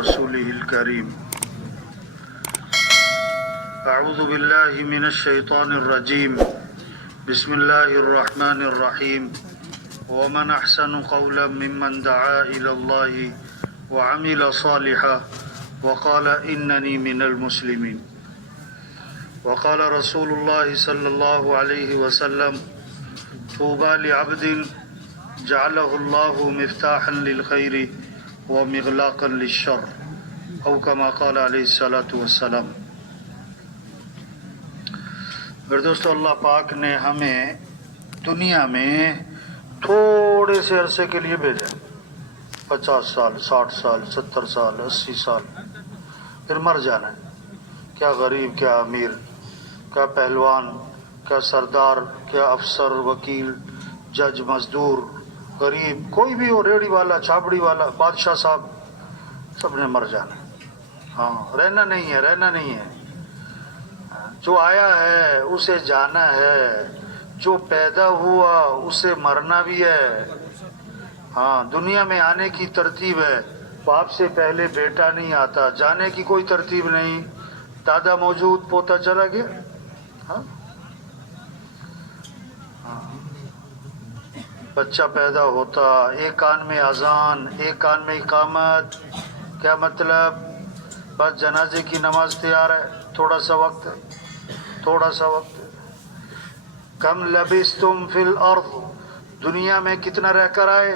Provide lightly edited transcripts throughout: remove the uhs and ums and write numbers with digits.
رسوله الكريم أعوذ بالله من الشيطان الرجيم بسم الله الرحمن الرحيم ومن أحسن قولا ممن دعا إلى الله وعمل صالحا وقال إنني من المسلمين وقال رسول الله صلى الله عليه وسلم طوبى لعبد جعله الله مفتاحا للخير ومغلاقا للشر او كما قال علیہ الصلوۃ والسلام۔ میرے دوستو، اللہ پاک نے ہمیں دنیا میں تھوڑے سے عرصے کے لیے بھیجا، 50 سال 60 سال 70 سال 80 سال، پھر مر جانا ہے۔ کیا غریب، کیا امیر، کیا پہلوان، کیا سردار، کیا افسر، وکیل، جج، مزدور، غریب، کوئی بھی ہو، ریڑھی والا، چھاپڑی والا، بادشاہ صاحب، سب نے مر جانا ہے۔ ہاں، رہنا نہیں ہے، رہنا نہیں ہے۔ جو آیا ہے اسے جانا ہے، جو پیدا ہوا اسے مرنا بھی ہے۔ ہاں، دنیا میں آنے کی ترتیب ہے، باپ سے پہلے بیٹا نہیں آتا، جانے کی کوئی ترتیب نہیں۔ دادا موجود، پوتا چلا گیا۔ ہاں، بچہ پیدا ہوتا، ایک کان میں اذان، ایک کان میں اقامت۔ کیا مطلب؟ بس جنازے کی نماز تیار ہے، تھوڑا سا وقت، تھوڑا سا وقت۔ کم لبثتم فی الارض، دنیا میں کتنا رہ کر آئے؟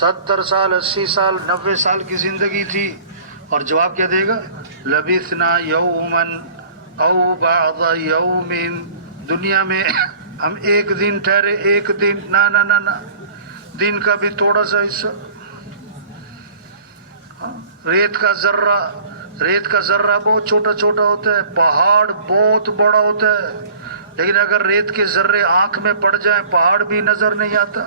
70 سال 80 سال 90 سال کی زندگی تھی، اور جواب کیا دے گا؟ لبثنا یوما او بعض یوم، دنیا میں ہم ایک دن ٹھہرے، ایک دن، نہ دن کا بھی تھوڑا سا حصہ۔ ریت کا ذرہ بہت چھوٹا چھوٹا ہوتا ہے، پہاڑ بہت بڑا ہوتا ہے، لیکن اگر ریت کے ذرے آنکھ میں پڑ جائیں پہاڑ بھی نظر نہیں آتا۔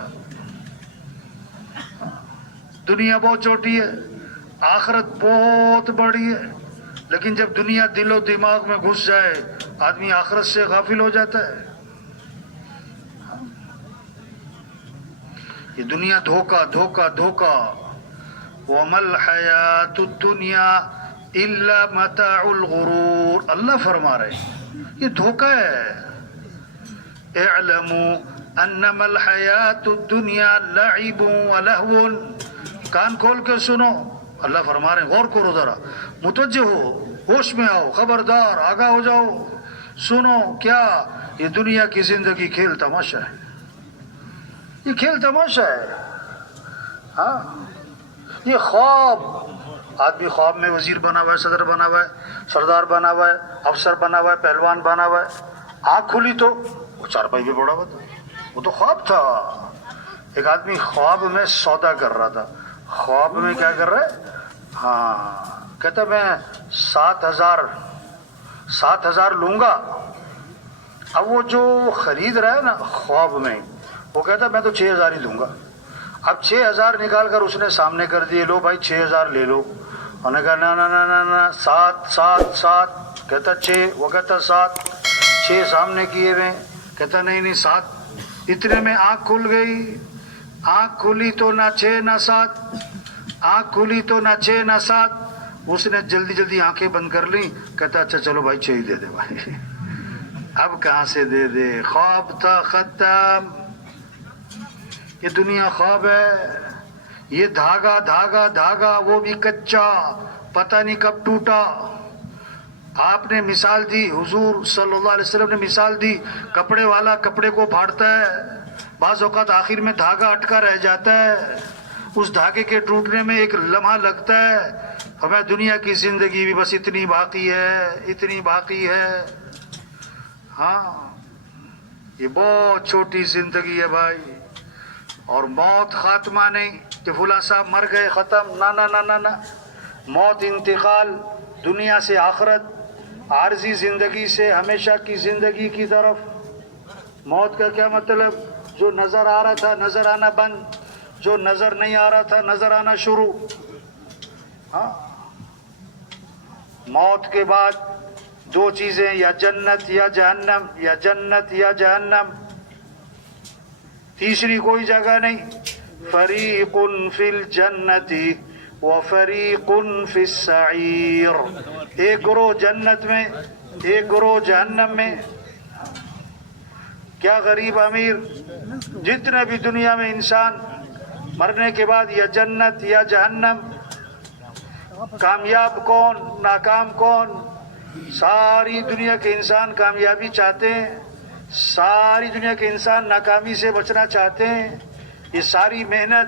دنیا بہت چھوٹی ہے، آخرت بہت بڑی ہے، لیکن جب دنیا دل و دماغ میں گھس جائے آدمی آخرت سے غافل ہو جاتا ہے۔ یہ دنیا دھوکا دھوکا دھوکا۔ وَمَا الْحَيَاةُ الدُّنْيَا إِلَّا مَتَاعُ الْغُرُورِ، اللہ فرما رہے ہیں یہ دھوکا ہے۔ اعلموا انما الحیات الدنیا لعب ولہو، کان کھول کے سنو، اللہ فرما رہے ہیں، غور کرو ذرا، متوجہ ہو، ہوش میں آؤ، خبردار، آگاہ ہو جاؤ، سنو۔ کیا؟ یہ دنیا کی زندگی کھیل تماشا ہے، یہ کھیل تماشا ہے۔ ہاں، یہ خواب، آدمی خواب میں وزیر بنا ہوا ہے، صدر بنا ہوا ہے، سردار بنا ہوا ہے، افسر بنا ہوا ہے، پہلوان بنا ہوا ہے، آنکھ کھلی تو وہ چارپائی پہ پڑا ہوا تھا، وہ تو خواب تھا۔ ایک آدمی خواب میں سودا کر رہا تھا، خواب میں کیا کر رہا ہے؟ ہاں، کہتا میں 7,000 لوں گا۔ اب وہ جو خرید رہا ہے نا خواب میں، وہ کہتا میں تو 6,000 ہی دوں گا۔ اب 6,000 نکال کر اس نے سامنے کر دیے، لو بھائی 6,000 لے لو۔ انہوں نے کہا نا 7 کہتا 6، وہ کہتا 7، 6 سامنے کیے ہوئے، کہتا نہیں 7۔ اتنے میں آنکھ کھل گئی، آنکھ کھلی تو نہ 6 نہ 7، آنکھ کھلی تو نہ 6 نہ 7۔ اس نے جلدی جلدی آنکھیں بند کر لیں، کہتا اچھا چلو بھائی 6 ہی دے دے بھائی۔ اب کہاں سے دے دے، خواب تھا ختم۔ یہ دنیا خواب ہے، یہ دھاگا دھاگا دھاگا وہ بھی کچا، پتہ نہیں کب ٹوٹا۔ آپ نے مثال دی، حضور صلی اللہ علیہ وسلم نے مثال دی، کپڑے والا کپڑے کو پھاڑتا ہے، بعض اوقات آخر میں دھاگا اٹکا رہ جاتا ہے، اس دھاگے کے ٹوٹنے میں ایک لمحہ لگتا ہے۔ ہمیں دنیا کی زندگی بھی بس اتنی باقی ہے، اتنی باقی ہے۔ ہاں، یہ بہت چھوٹی زندگی ہے بھائی، اور موت خاتمہ نہیں کہ فلاں صاحب مر گئے ختم، نہ، موت انتقال، دنیا سے آخرت، عارضی زندگی سے ہمیشہ کی زندگی کی طرف۔ موت کا کیا مطلب؟ جو نظر آ رہا تھا نظر آنا بند، جو نظر نہیں آ رہا تھا نظر آنا شروع۔ ہاں، موت کے بعد 2 چیزیں، یا جنت یا جہنم، یا جنت یا جہنم، تیسری کوئی جگہ نہیں۔ فریق فی الجنت وفریق فی السعیر، ایک گروہ جنت میں ایک گروہ جہنم میں۔ کیا غریب امیر، جتنے بھی دنیا میں انسان مرنے کے بعد یا جنت یا جہنم، کامیاب کون ناکام کون؟ ساری دنیا کے انسان کامیابی چاہتے ہیں، ساری دنیا کے انسان ناکامی سے بچنا چاہتے ہیں۔ یہ ساری محنت،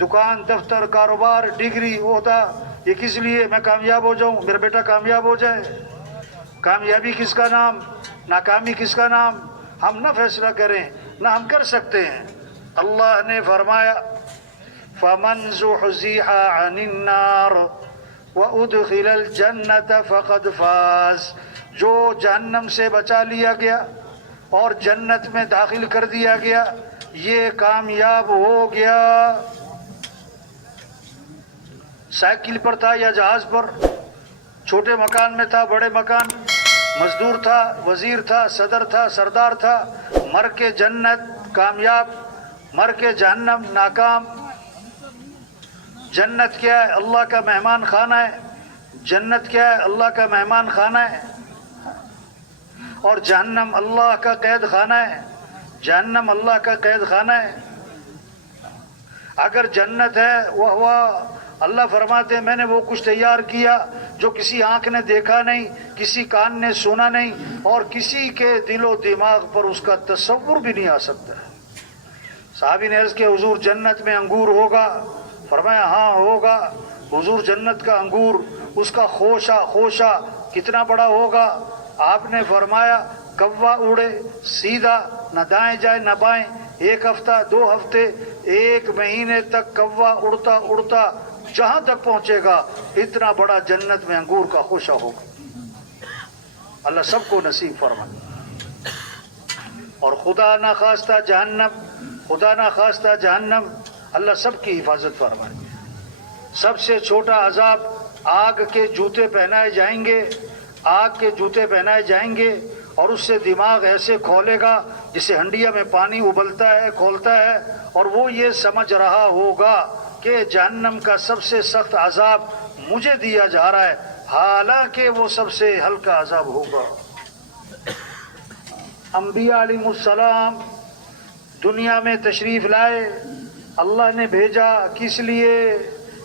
دکان، دفتر، کاروبار، ڈگری، عہدہ، یہ کس لیے؟ میں کامیاب ہو جاؤں، میرا بیٹا کامیاب ہو جائے۔ کامیابی کس کا نام، ناکامی کس کا نام؟ ہم نہ فیصلہ کریں، نہ ہم کر سکتے ہیں۔ اللہ نے فرمایا فَمَنْ زُحْزِحَ عَنِ النَّارِ وَأُدْخِلَ الْجَنَّةَ فَقَدْ فَازَ، جو جہنم سے بچا لیا گیا اور جنت میں داخل کر دیا گیا، یہ کامیاب ہو گیا۔ سائیکل پر تھا یا جہاز پر، چھوٹے مکان میں تھا بڑے مکان، مزدور تھا وزیر تھا صدر تھا سردار تھا، مر کے جنت کامیاب، مر کے جہنم ناکام۔ جنت کیا ہے؟ اللہ کا مہمان خانہ ہے۔ جنت کیا ہے؟ اللہ کا مہمان خانہ ہے۔ اور جہنم اللہ کا قید خانہ ہے۔ جہنم اللہ کا قید خانہ ہے۔ اگر جنت ہے وہ اللہ فرماتے ہیں میں نے وہ کچھ تیار کیا جو کسی آنکھ نے دیکھا نہیں، کسی کان نے سنا نہیں، اور کسی کے دل و دماغ پر اس کا تصور بھی نہیں آ سکتا ہے۔ صحابی نے عرض کیا حضور جنت میں انگور ہوگا؟ فرمایا ہاں ہوگا۔ حضور جنت کا انگور، اس کا خوشہ کتنا بڑا ہوگا؟ آپ نے فرمایا کوا اڑے سیدھا، نہ دائیں جائے نہ بائیں، 1 ہفتہ 2 ہفتے 1 مہینے تک کوا اڑتا اڑتا جہاں تک پہنچے گا، اتنا بڑا جنت میں انگور کا خوشہ ہوگا۔ اللہ سب کو نصیب فرمائے۔ اور خدا نہ خواستہ جہنم، خدا نہ خواستہ جہنم، اللہ سب کی حفاظت فرمائے۔ سب سے چھوٹا عذاب آگ کے جوتے پہنائے جائیں گے، آگ کے جوتے پہنائے جائیں گے، اور اس سے دماغ ایسے کھولے گا جسے ہنڈیا میں پانی ابلتا ہے کھولتا ہے، اور وہ یہ سمجھ رہا ہوگا کہ جہنم کا سب سے سخت عذاب مجھے دیا جا رہا ہے، حالانکہ وہ سب سے ہلکا عذاب ہوگا۔ انبیاء علیہ السلام دنیا میں تشریف لائے، اللہ نے بھیجا کس لیے؟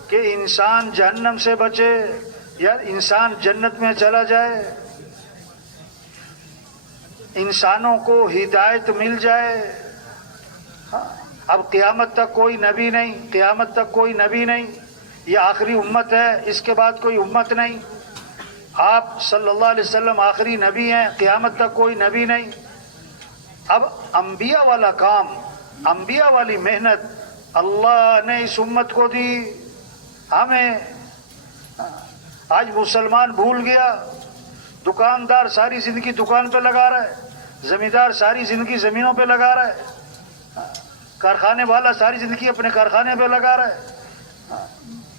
کہ انسان جہنم سے بچے یا انسان جنت میں چلا جائے، انسانوں کو ہدایت مل جائے۔ اب قیامت تک کوئی نبی نہیں، قیامت تک کوئی نبی نہیں، یہ آخری امت ہے، اس کے بعد کوئی امت نہیں۔ آپ صلی اللہ علیہ وسلم آخری نبی ہیں، قیامت تک کوئی نبی نہیں۔ اب انبیاء والا کام، انبیاء والی محنت اللہ نے اس امت کو دی، ہمیں۔ آج مسلمان بھول گیا، دکاندار ساری زندگی دکان پہ لگا رہا ہے، زمیندار ساری زندگی زمینوں پہ لگا رہا ہے، کارخانے والا ساری زندگی اپنے کارخانے پہ لگا رہا ہے،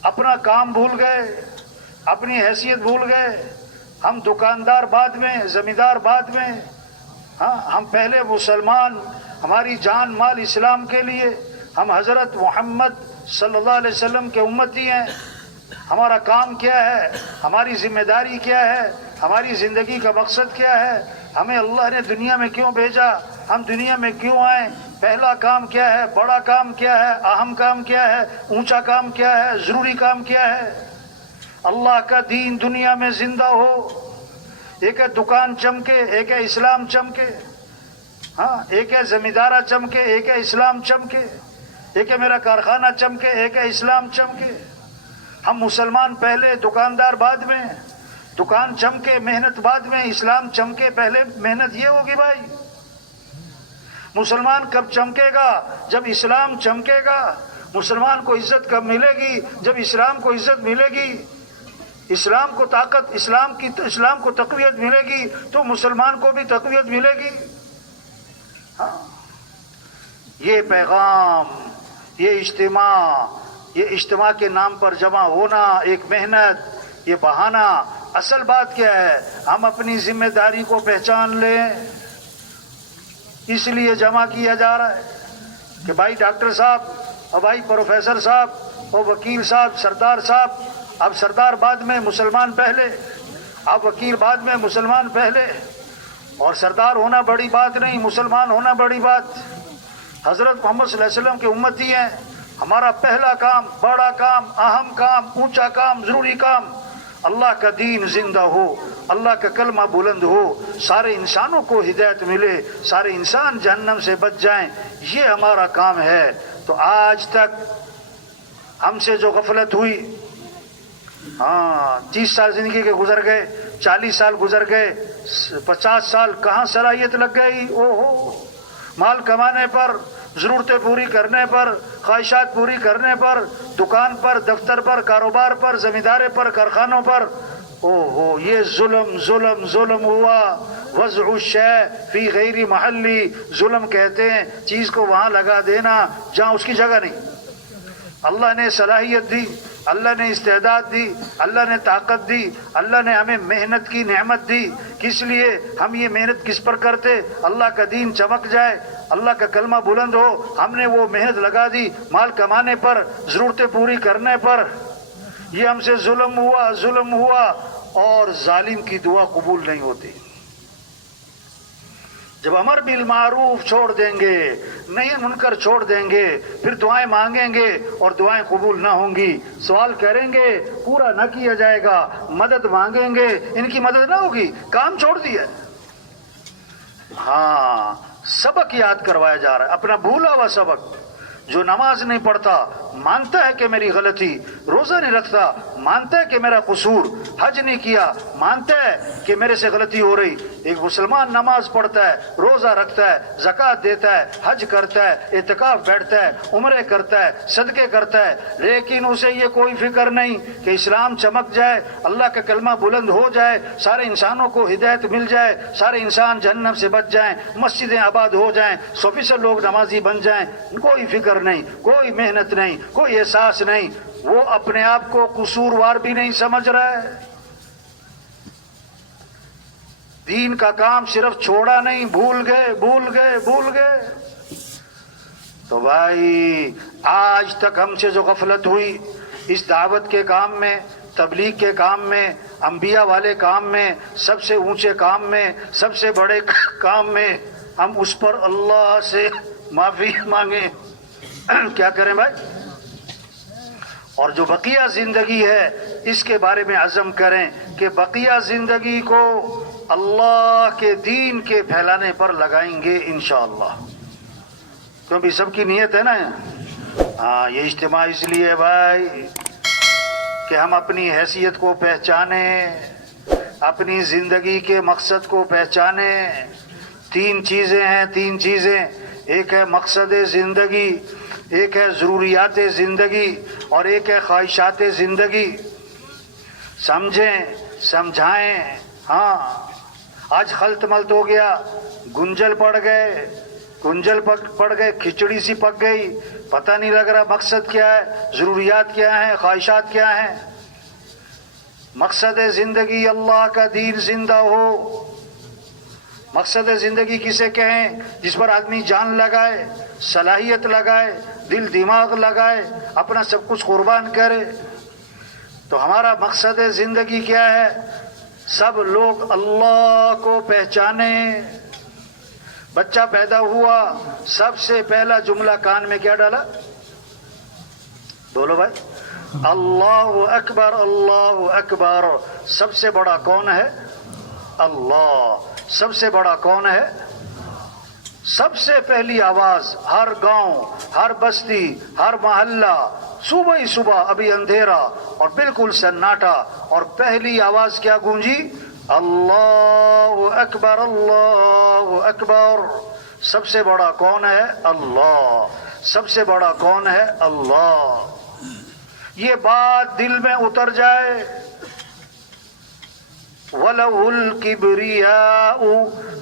اپنا کام بھول گئے، اپنی حیثیت بھول گئے۔ ہم دکاندار بعد میں، زمیندار بعد میں، ہم پہلے مسلمان، ہماری جان مال اسلام کے لیے، ہم حضرت محمد صلی اللہ علیہ وسلم کے امتی ہیں۔ ہمارا کام کیا ہے، ہماری ذمہ داری کیا ہے، ہماری زندگی کا مقصد کیا ہے، ہمیں اللہ نے دنیا میں کیوں بھیجا، ہم دنیا میں کیوں آئے، پہلا کام کیا ہے، بڑا کام کیا ہے، اہم کام کیا ہے، اونچا کام کیا ہے، ضروری کام کیا ہے۔ اللہ کا دین دنیا میں زندہ ہو، ایک ہے دکان چمکے، ایک ہے اسلام چمکے، ایک ہے زمیندارہ چمکے، ایک ہے اسلام چمکے، ایک ہے میرا کارخانہ چمکے، ایک ہے اسلام چمکے۔ ہم مسلمان پہلے، دکاندار بعد میں، دکان چمکے محنت بعد میں، اسلام چمکے پہلے محنت یہ ہوگی بھائی۔ مسلمان کب چمکے گا؟ جب اسلام چمکے گا۔ مسلمان کو عزت کب ملے گی؟ جب اسلام کو عزت ملے گی، اسلام کو طاقت، اسلام کو تقویت ملے گی تو مسلمان کو بھی تقویت ملے گی۔ یہ پیغام، یہ اجتماع کے نام پر جمع ہونا، ایک محنت، یہ بہانہ، اصل بات کیا ہے؟ ہم اپنی ذمہ داری کو پہچان لیں، اس لیے جمع کیا جا رہا ہے کہ بھائی ڈاکٹر صاحب اور بھائی پروفیسر صاحب او وکیل صاحب، سردار صاحب، اب سردار بعد میں مسلمان پہلے، اب وکیل بعد میں مسلمان پہلے، اور سردار ہونا بڑی بات نہیں، مسلمان ہونا بڑی بات۔ حضرت محمد صلی اللہ علیہ وسلم کے امتی ہیں، ہمارا پہلا کام، بڑا کام، اہم کام، اونچا کام، ضروری کام، اللہ کا دین زندہ ہو، اللہ کا کلمہ بلند ہو، سارے انسانوں کو ہدایت ملے، سارے انسان جہنم سے بچ جائیں، یہ ہمارا کام ہے۔ تو آج تک ہم سے جو غفلت ہوئی، 30 سال زندگی کے گزر گئے، 40 سال گزر گئے، 50 سال، کہاں صلاحیت لگ گئی؟ او ہو، مال کمانے پر، ضرورتیں پوری کرنے پر، خواہشات پوری کرنے پر، دکان پر، دفتر پر، کاروبار پر، زمینداری پر، کارخانوں پر، او ہو، یہ ظلم ظلم ظلم ہوا۔ وضع الشیء فی غیر محلی، ظلم کہتے ہیں چیز کو وہاں لگا دینا جہاں اس کی جگہ نہیں۔ اللہ نے صلاحیت دی، اللہ نے استعداد دی، اللہ نے طاقت دی، اللہ نے ہمیں محنت کی نعمت دی، کس لیے؟ ہم یہ محنت کس پر کرتے؟ اللہ کا دین چمک جائے، اللہ کا کلمہ بلند ہو، ہم نے وہ محنت لگا دی مال کمانے پر، ضرورتیں پوری کرنے پر۔ یہ ہم سے ظلم ہوا، ظلم ہوا، اور ظالم کی دعا قبول نہیں ہوتی۔ جب امر بالمعروف چھوڑ دیں گے، نہی منکر چھوڑ دیں گے، پھر دعائیں مانگیں گے اور دعائیں قبول نہ ہوں گی، سوال کریں گے پورا نہ کیا جائے گا، مدد مانگیں گے ان کی مدد نہ ہوگی، کام چھوڑ دیا۔ ہاں، سبق یاد کروایا جا رہا ہے، اپنا بھولا ہوا سبق۔ جو نماز نہیں پڑھتا مانتا ہے کہ میری غلطی، روزہ نہیں رکھتا مانتا ہے کہ میرا قصور، حج نہیں کیا مانتا ہے کہ میرے سے غلطی ہو رہی۔ ایک مسلمان نماز پڑھتا ہے، روزہ رکھتا ہے، زکوٰۃ دیتا ہے، حج کرتا ہے، اعتکاف بیٹھتا ہے، عمرے کرتا ہے، صدقے کرتا ہے، لیکن اسے یہ کوئی فکر نہیں کہ اسلام چمک جائے، اللہ کا کلمہ بلند ہو جائے، سارے انسانوں کو ہدایت مل جائے، سارے انسان جہنم سے بچ جائیں، مسجدیں آباد ہو جائیں، 100% لوگ نمازی بن جائیں، کوئی فکر نہیں، کوئی محنت نہیں، کوئی احساس نہیں، وہ اپنے آپ کو قصوروار بھی نہیں سمجھ رہا ہے۔ دین کا کام صرف چھوڑا نہیں، بھول گئے بھول گئے بھول گئے۔ تو بھائی آج تک ہم سے جو غفلت ہوئی اس دعوت کے کام میں، تبلیغ کے کام میں، انبیاء والے کام میں، سب سے اونچے کام میں، سب سے بڑے کام میں، ہم اس پر اللہ سے معافی مانگیں۔ کیا کریں بھائی؟ اور جو بقیہ زندگی ہے اس کے بارے میں عزم کریں کہ بقیہ زندگی کو اللہ کے دین کے پھیلانے پر لگائیں گے انشاءاللہ۔ کیونکہ سب کی نیت ہے نا، ہاں، یہ اجتماع اس لیے ہے بھائی کہ ہم اپنی حیثیت کو پہچانیں، اپنی زندگی کے مقصد کو پہچانیں۔ 3 چیزیں ہیں، 3 چیزیں، ایک ہے مقصد زندگی، ایک ہے ضروریات زندگی، اور ایک ہے خواہشات زندگی۔ سمجھیں، سمجھائیں۔ ہاں، آج خلط ملط ہو گیا، گنجل پڑ گئے، کھچڑی سی پک گئی، پتہ نہیں لگ رہا مقصد کیا ہے، ضروریات کیا ہیں، خواہشات کیا ہیں۔ مقصد زندگی اللہ کا دین زندہ ہو۔ مقصد زندگی کسے کہیں؟ جس پر آدمی جان لگائے، صلاحیت لگائے، دل دماغ لگائے، اپنا سب کچھ قربان کرے۔ تو ہمارا مقصد زندگی کیا ہے؟ سب لوگ اللہ کو پہچانیں۔ بچہ پیدا ہوا، سب سے پہلا جملہ کان میں کیا ڈالا؟ بولو بھائی، اللہ اکبر اللہ اکبر۔ سب سے بڑا کون ہے؟ اللہ۔ سب سے بڑا کون ہے؟ سب سے پہلی آواز ہر گاؤں، ہر بستی، ہر محلہ، صبح ہی صبح، ابھی اندھیرا اور بالکل سناٹا، اور پہلی آواز کیا گونجی؟ اللہ اکبر اللہ اکبر۔ سب سے بڑا کون ہے؟ اللہ۔ سب سے بڑا کون ہے؟ اللہ۔ یہ بات دل میں اتر جائے، وَلَهُ الْكِبْرِيَاءُ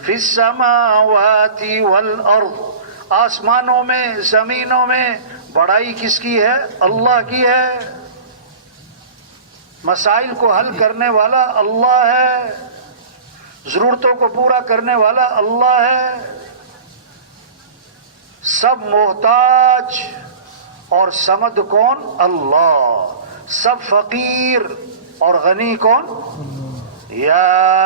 فِي السَّمَاوَاتِ وَالْأَرْضِ۔ آسمانوں میں، زمینوں میں بڑائی کس کی ہے؟ اللہ کی ہے۔ مسائل کو حل کرنے والا اللہ ہے، ضرورتوں کو پورا کرنے والا اللہ ہے۔ سب محتاج اور سمد کون؟ اللہ. سب فقیر اور غنی کون؟ یا